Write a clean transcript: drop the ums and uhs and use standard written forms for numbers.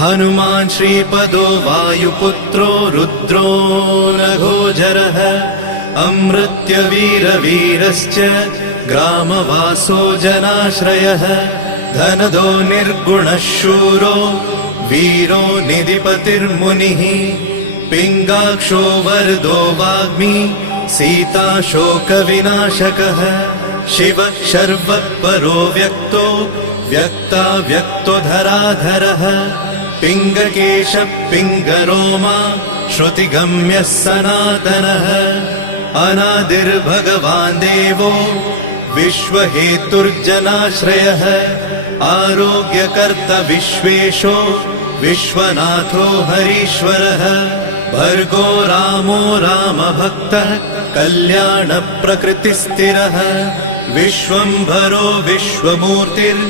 हनुमान् श्रीपदो वायुपुत्रो रुद्रो नघोजरः अमृत्यवीरवीरश्च ग्रामवासो जनाश्रयः धनदो निर्गुणः शूरो वीरो निधिपतिर्मुनिः पिङ्गाक्षो वरदो वाग्मी सीता शोकविनाशकः शिवः शर्वः परो व्यक्तो व्यक्तो धराधरः पिङ्गकेशः पिङ्गरोमा श्रुतिगम्यः सनातनः अनादिर्भगवान् देवो विश्वहेतुर्जनाश्रयः आरोग्यकर्ता विश्वेशो विश्वनाथो हरीश्वरः भर्गो रामो रामभक्तः कल्याणप्रकृतिस्थिरः विश्वम्भरो विश्वमूर्तिर्